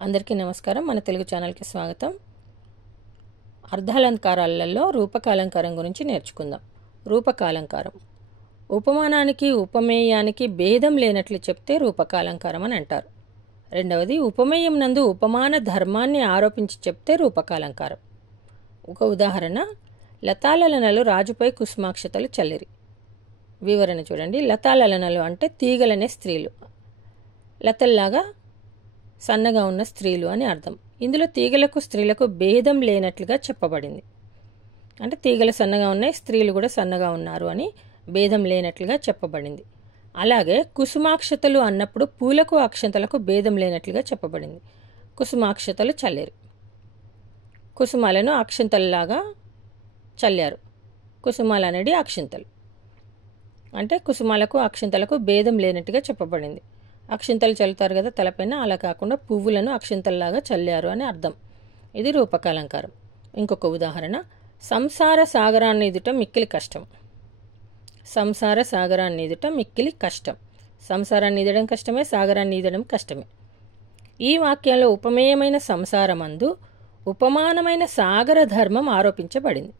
అందరికీ నమస్కారం. మన తెలుగు ఛానల్కి స్వాగతం. అర్ధాలంకారాలలో రూపకాలంకారం గురించి నేర్చుకుందాం. రూపకాలంకారం ఉపమానానికి ఉపమేయానికి భేదం లేనట్లు చెప్తే రూపకాలంకారం అని అంటారు. రెండవది, ఉపమేయం నందు ఉపమాన ధర్మాన్ని ఆరోపించి చెప్తే రూపకాలంకారం. ఒక ఉదాహరణ, లతాలలనలు రాజుపై కుసుమాక్షతలు చల్లిరి. వివరణ చూడండి. లతాలలనలు అంటే తీగలనే స్త్రీలు, లతల్లాగా సన్నగా ఉన్న స్త్రీలు అని అర్థం. ఇందులో తీగలకు స్త్రీలకు భేదం లేనట్లుగా చెప్పబడింది. అంటే తీగలు సన్నగా ఉన్నాయి, స్త్రీలు కూడా సన్నగా ఉన్నారు అని భేదం లేనట్లుగా చెప్పబడింది. అలాగే కుసుమాక్షతలు అన్నప్పుడు పూలకు అక్షంతలకు భేదం లేనట్లుగా చెప్పబడింది. కుసుమాక్షతలు చల్లేరు, కుసుమాలను అక్షంతల్లాగా చల్లారు. కుసుమాలు అనేది అక్షింతలు, అంటే కుసుమాలకు అక్షింతలకు భేదం లేనట్టుగా చెప్పబడింది. అక్షింతలు చల్లుతారు కదా తలపైన, అలా కాకుండా పువ్వులను అక్షింతల్లాగా చల్లారు అని అర్థం. ఇది రూపకాలంకారం. ఇంకొక ఉదాహరణ, సంసార సాగరాన్ని ఈదుట మిక్కిలి కష్టం. సంసార సాగరాన్ని ఈదుట మిక్కిలి కష్టం. సంసారాన్ని ఈదడం కష్టమే, సాగరాన్ని ఈదడం కష్టమే. ఈ వాక్యంలో ఉపమేయమైన సంసారమందు ఉపమానమైన సాగర ధర్మం ఆరోపించబడింది.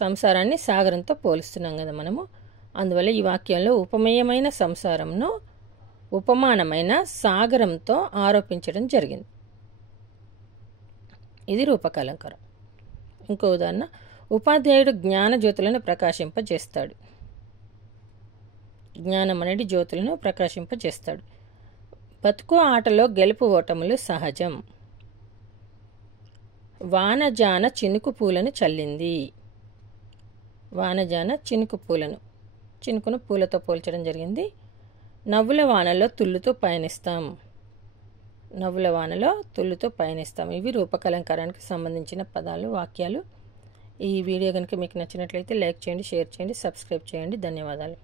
సంసారాన్ని సాగరంతో పోలుస్తున్నాం కదా మనము, అందువల్ల ఈ వాక్యంలో ఉపమేయమైన సంసారంను ఉపమానమైన సాగరంతో ఆరోపించడం జరిగింది. ఇది రూపకాలంకారం. ఇంకో ఉదాహరణ, ఉపాధ్యాయుడు జ్ఞాన జ్యోతులను ప్రకాశింపజేస్తాడు. జ్ఞానం అనేది జ్యోతులను ప్రకాశింపజేస్తాడు. బతుకు ఆటలో గెలుపు ఓటములు సహజం. వానజాన చినుకు పూలను చల్లింది. వానజాన చినుకు పూలను, చినుకును పూలతో పోల్చడం జరిగింది. నవ్వుల వానలో తుళ్ళుతో పయనిస్తాం. నవ్వుల వానలో తుళ్ళుతో పయనిస్తాం. ఇవి రూపకాలంకారానికి సంబంధించిన పదాలు, వాక్యాలు. ఈ వీడియో కనుక మీకు నచ్చినట్లయితే లైక్ చేయండి, షేర్ చేయండి, సబ్స్క్రైబ్ చేయండి. ధన్యవాదాలు.